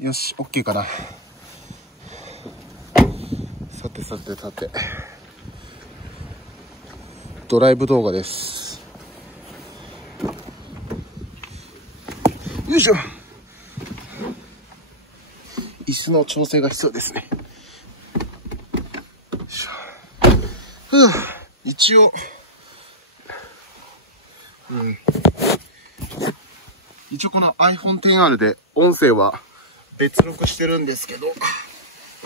よし、OK かな。さてさてさて。ドライブ動画です。よいしょ。椅子の調整が必要ですね。よいしょ。一応、一応この iPhone XR で音声は別録してるんですけど、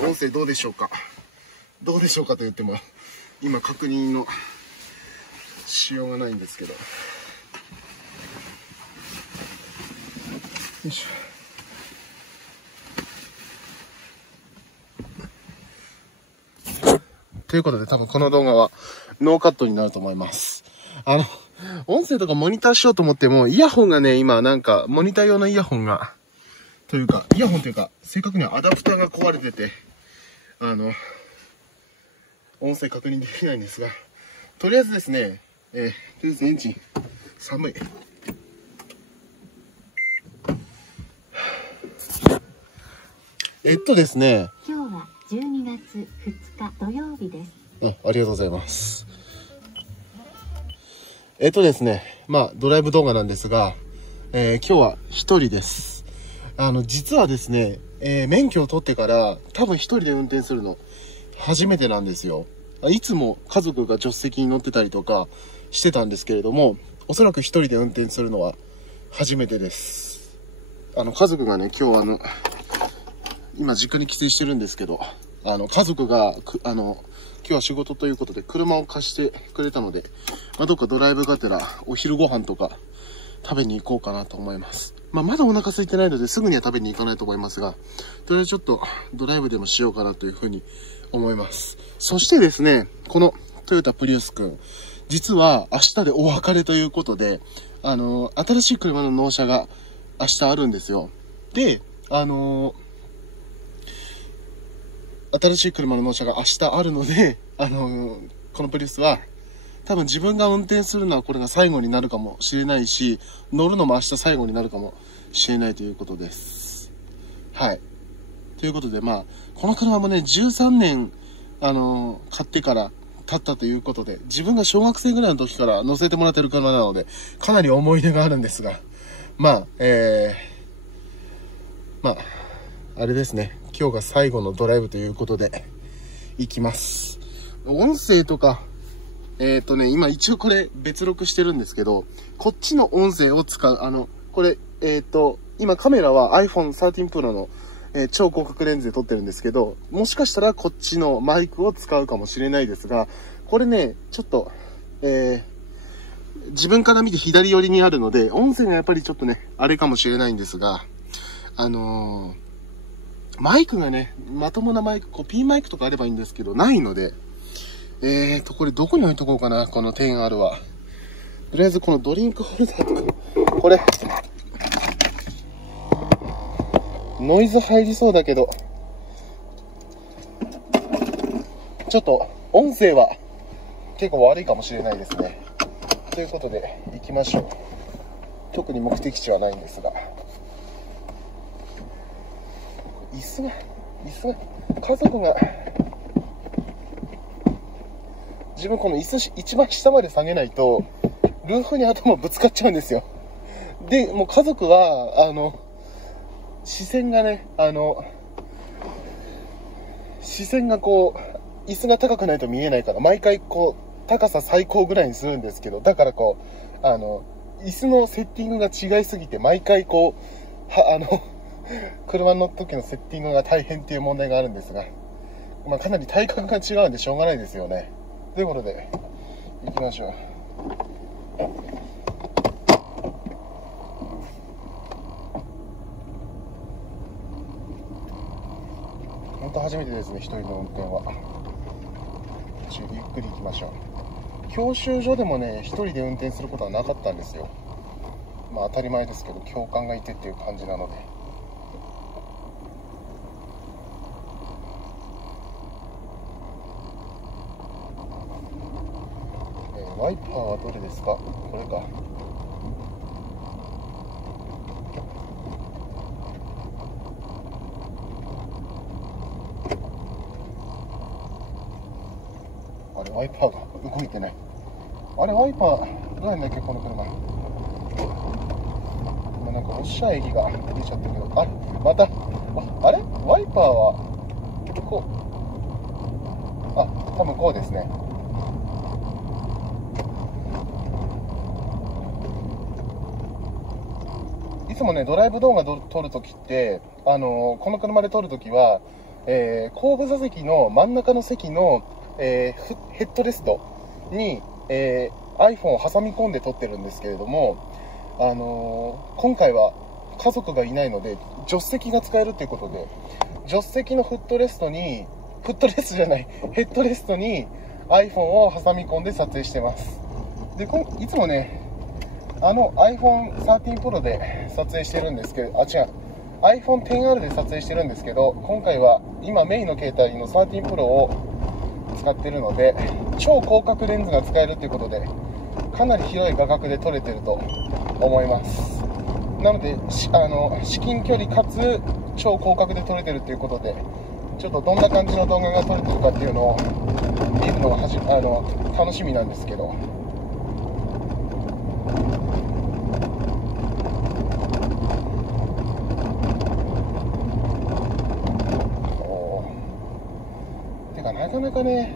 音声どうでしょうか。どうでしょうかと言っても、今確認のしようがないんですけど。よいしょ。ということで多分この動画はノーカットになると思います。音声とかモニターしようと思っても、イヤホンがね、今なんかモニター用のイヤホンが、というか、イヤホンというか、正確にはアダプターが壊れてて、音声確認できないんですが、とりあえずですね、とりあえずエンジン、寒い。ですね。今日は12月2日土曜日です。ありがとうございます。ですね、ドライブ動画なんですが、今日は一人です。実はですね、免許を取ってから多分一人で運転するの初めてなんですよ。いつも家族が助手席に乗ってたりとかしてたんですけれども、おそらく一人で運転するのは初めてです。家族がね、今日今実家に帰省してるんですけど、家族が今日は仕事ということで車を貸してくれたので、どっかドライブがてらお昼ご飯とか食べに行こうかなと思います。まだお腹空いてないのですぐには食べに行かないと思いますが、とりあえずちょっとドライブでもしようかなというふうに思います。そしてですね、このトヨタプリウスくん、実は明日でお別れということで、新しい車の納車が明日あるんですよ。で、新しい車の納車が明日あるので、このプリウスは、多分自分が運転するのはこれが最後になるかもしれないし、乗るのも明日最後になるかもしれないということです。はい。ということで、この車もね、13年、買ってから経ったということで、自分が小学生ぐらいの時から乗せてもらってる車なので、かなり思い出があるんですが、あれですね。今日が最後のドライブということで、行きます。音声とか、今一応これ別録してるんですけど、こっちの音声を使う、これ、今カメラは iPhone 13 Pro の、超広角レンズで撮ってるんですけど、もしかしたらこっちのマイクを使うかもしれないですが、これね、ちょっと、自分から見て左寄りにあるので、音声がやっぱりちょっとね、あれかもしれないんですが、マイクがね、まともなマイク、ピンマイクとかあればいいんですけど、ないので、これどこに置いとこうかな、この 10R は。とりあえずこのドリンクホルダーとか、これ、ノイズ入りそうだけど、ちょっと音声は結構悪いかもしれないですね。ということで、行きましょう。特に目的地はないんですが。椅子が、家族が、自分この椅子一番下まで下げないと、ルーフに頭ぶつかっちゃうんですよ。で、もう家族は、視線がね、視線が椅子が高くないと見えないから、毎回高さ最高ぐらいにするんですけど、だから椅子のセッティングが違いすぎて、毎回車の時のセッティングが大変っていう問題があるんですが、かなり体格が違うんでしょうがないですよね。ということで、行きましょう。本当初めてですね、一人の運転は。ゆっくり行きましょう。教習所でもね、一人で運転することはなかったんですよ。当たり前ですけど、教官がいてっていう感じなので。ワイパーはどれですか？これか。ワイパーが動いてない。あれワイパーどうやんだっけこの車。今なんかおっしゃ駅が出ちゃったけど、あ、また、あれワイパーはこう、あ、多分こうですね。いつもねドライブ動画撮るときって、この車で撮るときは、後部座席の真ん中の席の、ヘッドレストに、iPhone を挟み込んで撮ってるんですけれども、今回は家族がいないので助手席が使えるということで、助手席のヘッドレストに iPhone を挟み込んで撮影してます。でいつもねiPhone 13 Pro で撮影してるんですけど、違う iPhone XR で撮影してるんですけど、今回は今メインの携帯の13 Pro を使ってるので超広角レンズが使えるということで、かなり広い画角で撮れてると思います。なので至近距離かつ超広角で撮れてるということで、ちょっとどんな感じの動画が撮れてるかっていうのを見るのが楽しみなんですけど、てかなかなかね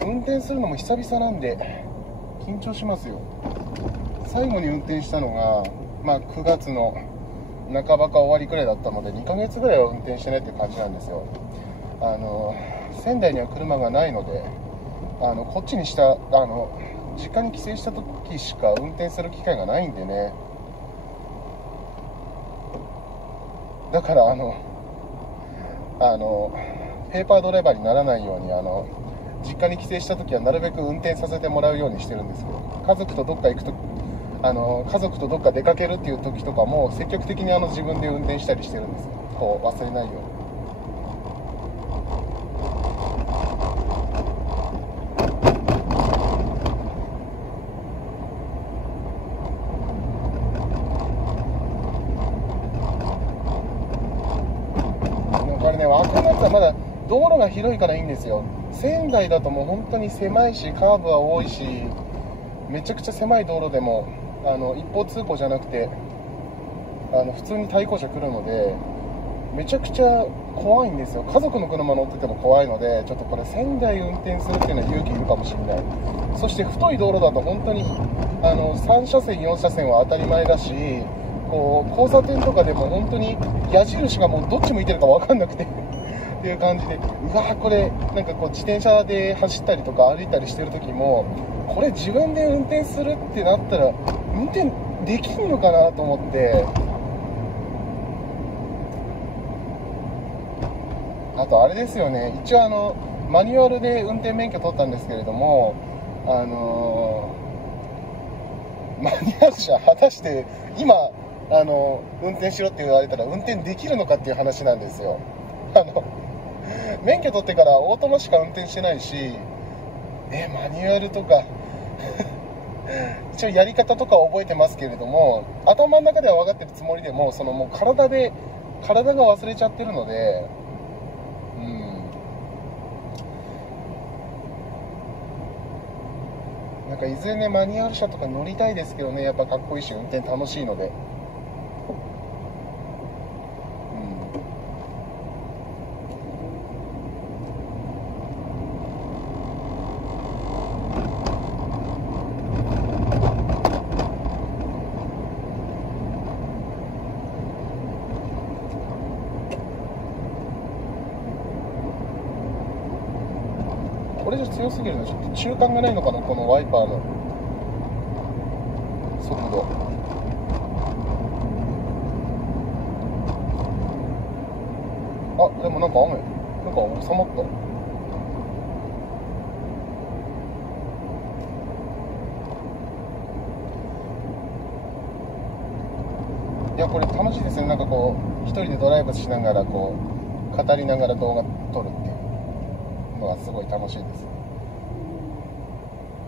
運転するのも久々なんで緊張しますよ。最後に運転したのが、9月の半ばか終わりくらいだったので2ヶ月ぐらいは運転してないっていう感じなんですよ。仙台には車がないので、こっちにした実家に帰省した時しか運転する機会がないんでね。だからペーパードライバーにならないように実家に帰省した時はなるべく運転させてもらうようにしてるんですけど、家族とどっか行くと家族とどっか出かけるっていう時とかも積極的に自分で運転したりしてるんですよ。こう忘れないように。これね、和歌山はまだ道路が広いからいいんですよ。仙台だともう本当に狭いしカーブは多いし、めちゃくちゃ狭い道路でも一方通行じゃなくて普通に対向車来るのでめちゃくちゃ怖いんですよ。家族の車乗ってても怖いので、ちょっとこれ仙台運転するっていうのは勇気いるかもしれない。そして太い道路だと本当に3車線4車線は当たり前だし、こう交差点とかでも本当に矢印がもうどっち向いてるか分かんなくてっていう感じで、うわこれなんかこう自転車で走ったりとか歩いたりしてる時も、これ自分で運転するってなったら運転できんのかなと思って。あとあれですよね、一応マニュアルで運転免許取ったんですけれども、マニュアル車果たして今運転しろって言われたら運転できるのかっていう話なんですよ。免許取ってからオートマしか運転してないし、マニュアルとか一応やり方とか覚えてますけれども、頭の中では分かってるつもりでももう体が忘れちゃってるので、なんかいずれねマニュアル車とか乗りたいですけどね、やっぱかっこいいし運転楽しいので。これじゃ強すぎるの、ちょっと中間がないのかな、このワイパーの速度。あ、でもなんか雨なんか収まった。いやこれ楽しいですね。なんかこう一人でドライブしながらこう語りながら動画撮るっていうのがすごい楽しいです。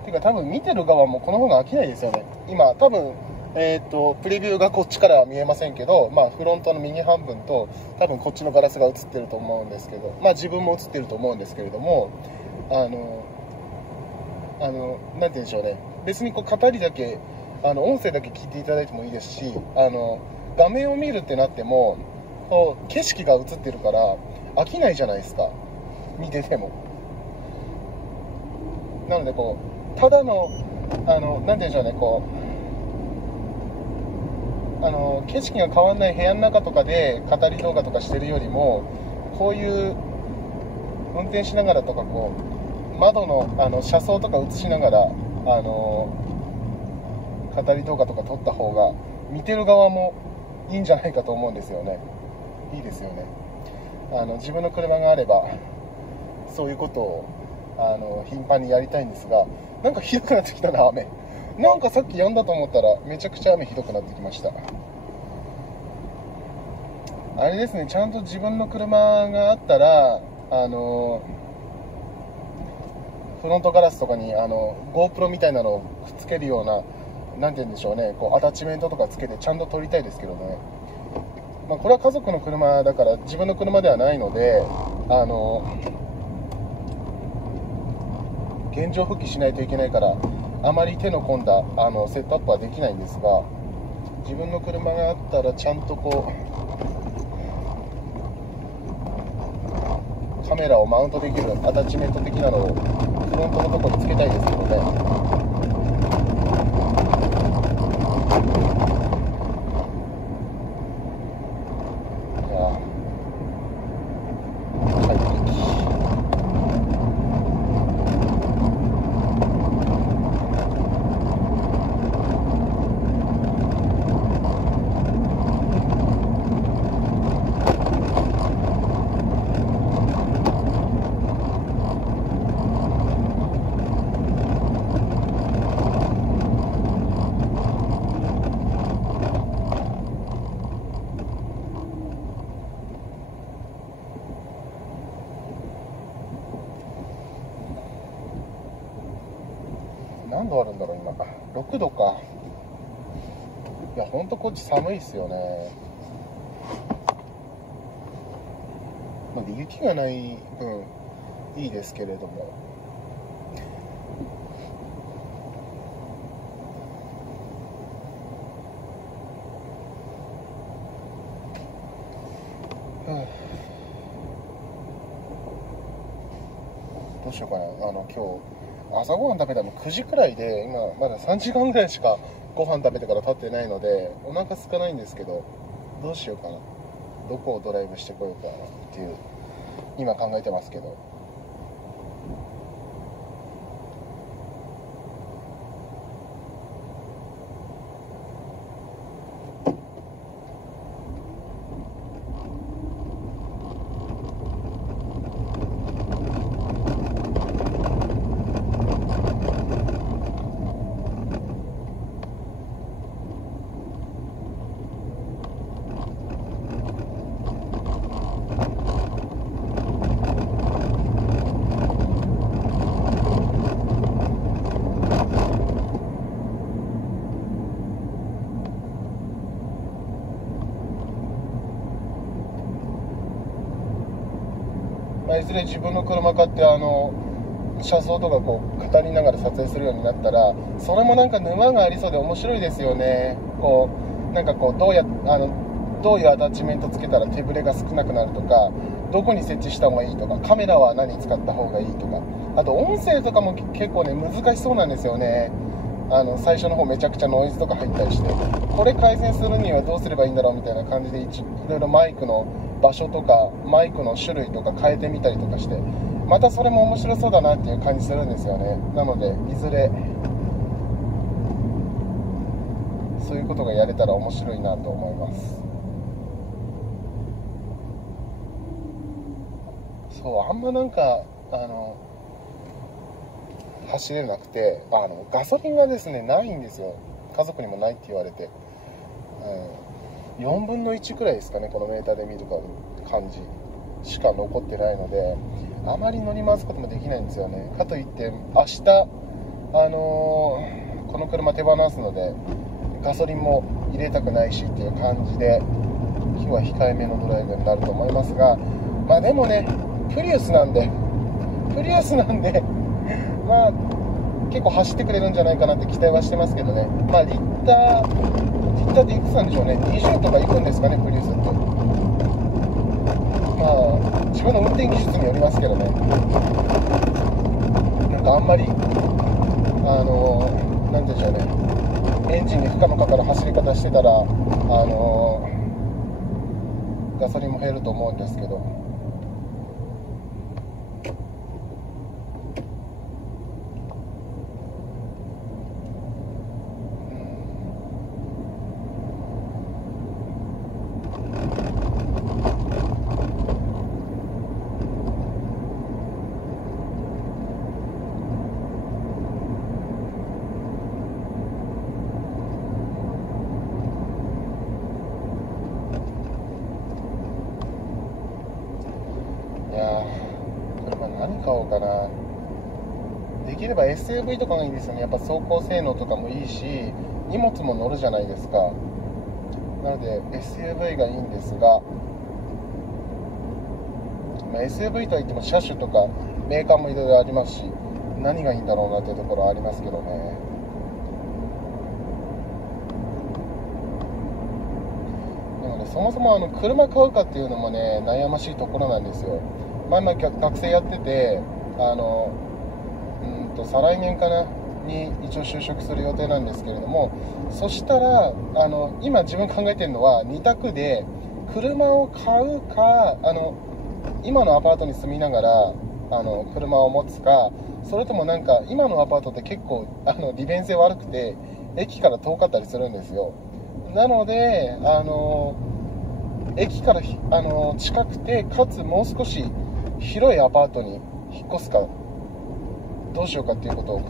てか多分見てる側もこの方が飽きないですよね。今多分プレビューがこっちからは見えませんけど、フロントの右半分と多分こっちのガラスが映ってると思うんですけど、自分も映ってると思うんですけれども、なんて言うんでしょうね、別にこう語りだけ音声だけ聞いていただいてもいいですし、画面を見るってなってもこう景色が映ってるから飽きないじゃないですか、見てても。なのでこうただのなんて言うんでしょうね、こう景色が変わんない部屋の中とかで語り動画とかしてるよりも、こういう運転しながらとかこう窓の車窓とか映しながら語り動画とか撮った方が見てる側もいいんじゃないかと思うんですよね。いいですよね。自分の車があればそういうことを頻繁にやりたいんですが、なんかひどくなってきたな、雨。なんかさっき止んだと思ったらめちゃくちゃ雨ひどくなってきました。あれですね、ちゃんと自分の車があったらフロントガラスとかにGoPro みたいなのをくっつけるような、なんて言うんでしょうね、こうアタッチメントとかつけてちゃんと撮りたいですけどね。これは家族の車だから自分の車ではないので現状復帰しないといけないからあまり手の込んだセットアップはできないんですが、自分の車があったらちゃんとこうカメラをマウントできるアタッチメント的なのをフロントのところにつけたいですけどね。何度あるんだろう今、6度か。いやほんとこっち寒いっすよね。雪がない分いいですけれども、どうしようかな。今日朝ごはん食べたの9時くらいで、今まだ3時間ぐらいしかご飯食べてから経ってないのでお腹空かないんですけど、どうしようかな、どこをドライブしてこようかなっていう今考えてますけど。いずれ自分の車買って車窓とかこう語りながら撮影するようになったら、それもなんか沼がありそうで面白いですよね。こうなんかこうどういうアタッチメントつけたら手ぶれが少なくなるとか、どこに設置した方がいいとか、カメラは何使った方がいいとか、あと音声とかも結構ね難しそうなんですよね。最初の方めちゃくちゃノイズとか入ったりして、これ改善するにはどうすればいいんだろうみたいな感じでいろいろマイクの場所とかマイクの種類とか変えてみたりとかして、またそれも面白そうだなっていう感じするんですよね。なのでいずれそういうことがやれたら面白いなと思います。そう、あんまなんか走れなくて、ガソリンがですねないんですよ。家族にもないって言われて、4分の1くらいですかね、このメーターで見る感じしか残ってないので、あまり乗り回すこともできないんですよね。かといって明日この車手放すのでガソリンも入れたくないしっていう感じで、今日は控えめのドライブになると思いますが、まあでもねプリウスなんでまあ結結構走ってくれるんじゃないかなって期待はしてますけどね。まあリッターっていくつなんでしょうね。20とかいくんですかね、プリウスって。まあ自分の運転技術によりますけどね。なんかあんまりなんでしょうね、エンジンに負荷のかかる走り方してたらガソリンも減ると思うんですけど。何買おうかな。できれば SUV とかがいいんですよね。やっぱ走行性能とかもいいし、荷物も乗るじゃないですか。なので SUV がいいんですが、SUV とはいっても車種とかメーカーもいろいろありますし、何がいいんだろうなというところはありますけどね。なのでそもそも車買うかっていうのもね、悩ましいところなんですよ。前々学生やってて、再来年かなに一応就職する予定なんですけれども、そしたら今自分考えてるのは2択で、車を買うか今のアパートに住みながら車を持つか、それともなんか今のアパートって結構利便性悪くて駅から遠かったりするんですよ。なので駅から近くて、かつもう少し広いアパートに引っ越すかどうしようかっていうことを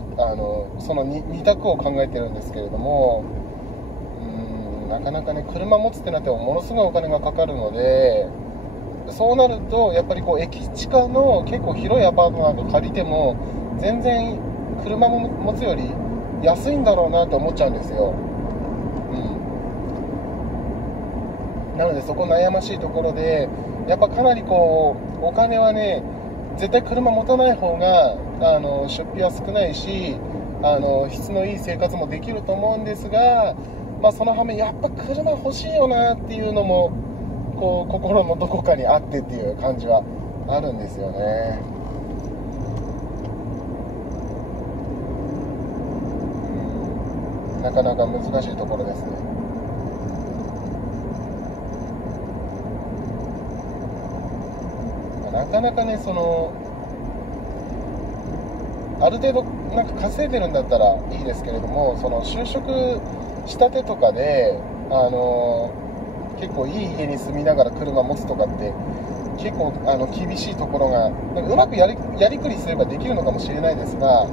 その 2択を考えてるんですけれども、なかなかね、車持つってなってもものすごいお金がかかるので、そうなるとやっぱり駅近の結構広いアパートなんか借りても全然車も持つより安いんだろうなと思っちゃうんですよ。なのでそこ悩ましいところで、やっぱかなりお金はね、絶対車持たない方が出費は少ないし質のいい生活もできると思うんですが、その反面やっぱ車欲しいよなっていうのも心のどこかにあってっていう感じはあるんですよね。なかなか難しいところですね。なかなかね、ある程度なんか稼いでるんだったらいいですけれども、就職したてとかで結構いい家に住みながら車持つとかって結構厳しいところが、なんかうまくやりくりすればできるのかもしれないですが、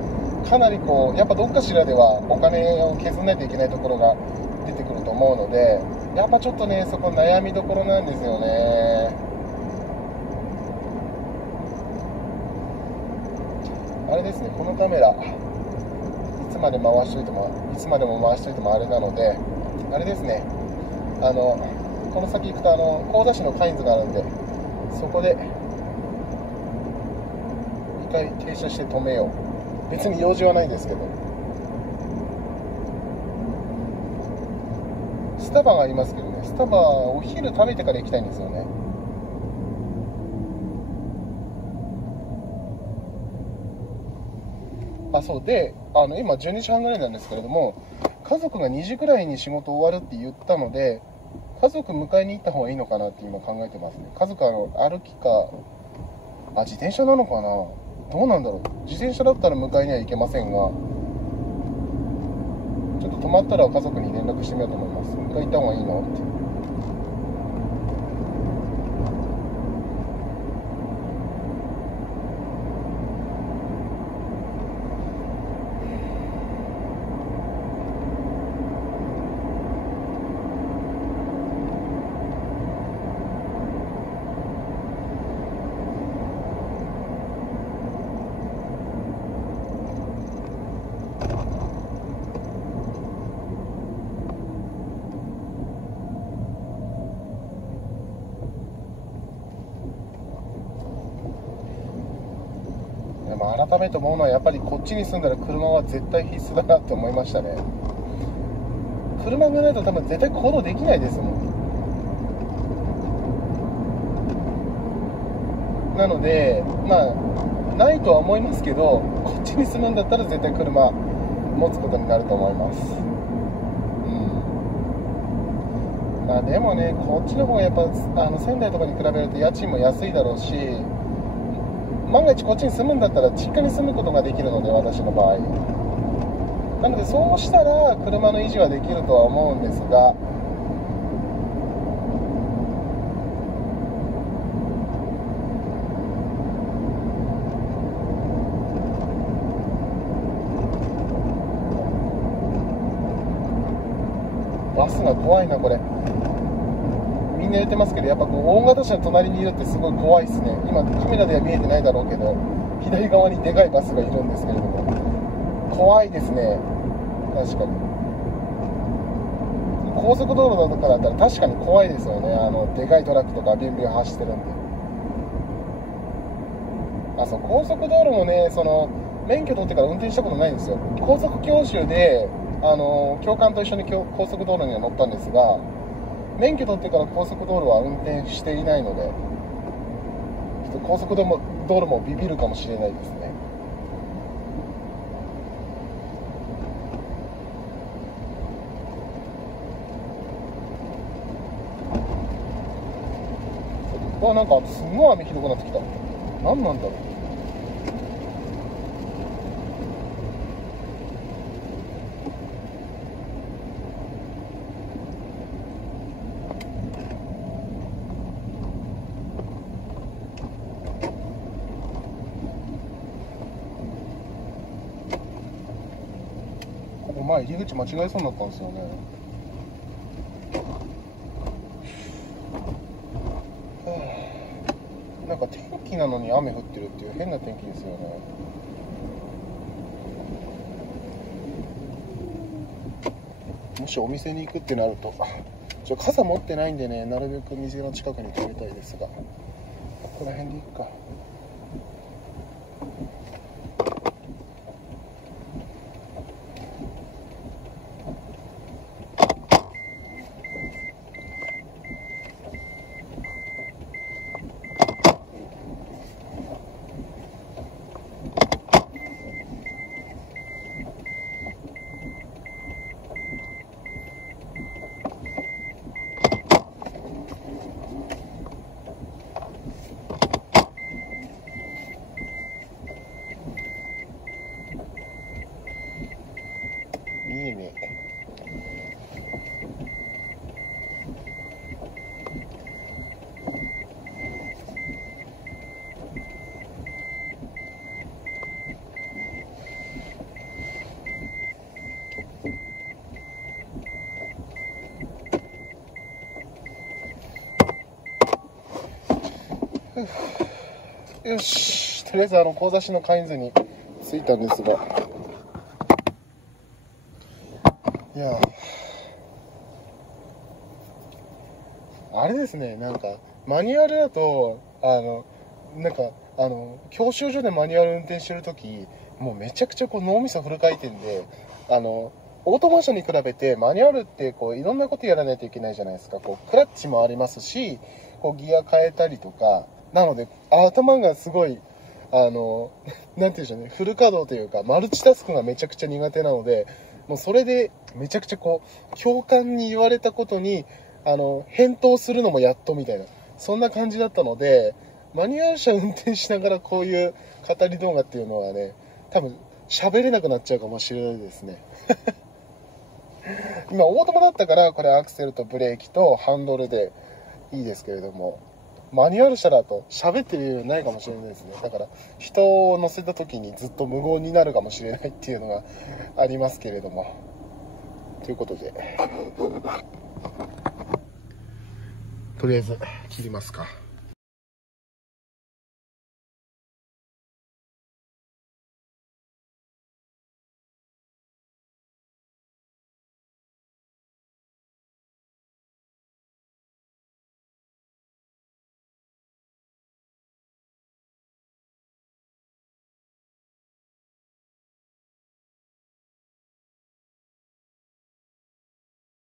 かなりやっぱどっかしらではお金を削らないといけないところが出てくると思うので、やっぱちょっとね、そこ悩みどころなんですよね。あれですね、このカメラいつまでも回しといてもあれなので、あれですね、この先行くと神田市のカインズがあるんで、そこで一回停車して止めよう。別に用事はないですけど、スタバがありますけどね、スタバお昼食べてから行きたいんですよね。そうで、今12時半ぐらいなんですけれども、家族が2時ぐらいに仕事終わるって言ったので、家族迎えに行った方がいいのかなって今考えてますね。家族歩きか自転車なのかな、どうなんだろう。自転車だったら迎えには行けませんが、ちょっと止まったら家族に連絡してみようと思います。迎え行った方がいいのって。も改めて思うのは、やっぱりこっちに住んだら車は絶対必須だなって思いましたね。車がないと多分絶対行動できないですもん。なのでないとは思いますけど、こっちに住むんだったら絶対車持つことになると思います。でもね、こっちの方がやっぱ仙台とかに比べると家賃も安いだろうし、万が一こっちに住むんだったら実家に住むことができるので、私の場合。なのでそうしたら車の維持はできるとは思うんですが、バスが怖いな、これ。みんな言ってますけど、やっぱこう大型車の隣にいるってすごい怖いですね。今カメラでは見えてないだろうけど、左側にでかいバスがいるんですけれども、怖いですね。確かに高速道路とかだったら確かに怖いですよね。でかいトラックとかビュンビュン走ってるんで。そう、高速道路もね、免許取ってから運転したことないんですよ。高速教習で教官と一緒に高速道路には乗ったんですが、免許取ってから高速道路は運転していないので、ちょっと高速道路もビビるかもしれないですね。なんかすごい雨ひどくなってきた。何なんだろう。ここ前入り口間違えそうになったんですよね。なんか天気なのに雨降ってるっていう変な天気ですよね。もしお店に行くってなると、傘持ってないんでね、なるべく店の近くに止めたいですが、ここら辺で行くか。いいね。よし、とりあえず神田市のカインズに着いたんですが、いやあれですね、なんかマニュアルだと教習所でマニュアル運転してるとき、もうめちゃくちゃ脳みそフル回転で、オートマ車に比べてマニュアルっていろんなことやらないといけないじゃないですか。クラッチもありますし、ギア変えたりとか、なので頭がすごいなんて言うんでしょうね、フル稼働というかマルチタスクがめちゃくちゃ苦手なので、もうそれでめちゃくちゃ教官に言われたことに返答するのもやっとみたいな、そんな感じだったので、マニュアル車運転しながらこういう語り動画っていうのはね、多分喋れなくなっちゃうかもしれないですね。今オートマだったからこれアクセルとブレーキとハンドルでいいですけれども、マニュアル車だと喋ってるようにないかもしれないですね。だから人を乗せた時にずっと無言になるかもしれないっていうのがありますけれども、ということでとりあえず切りますか。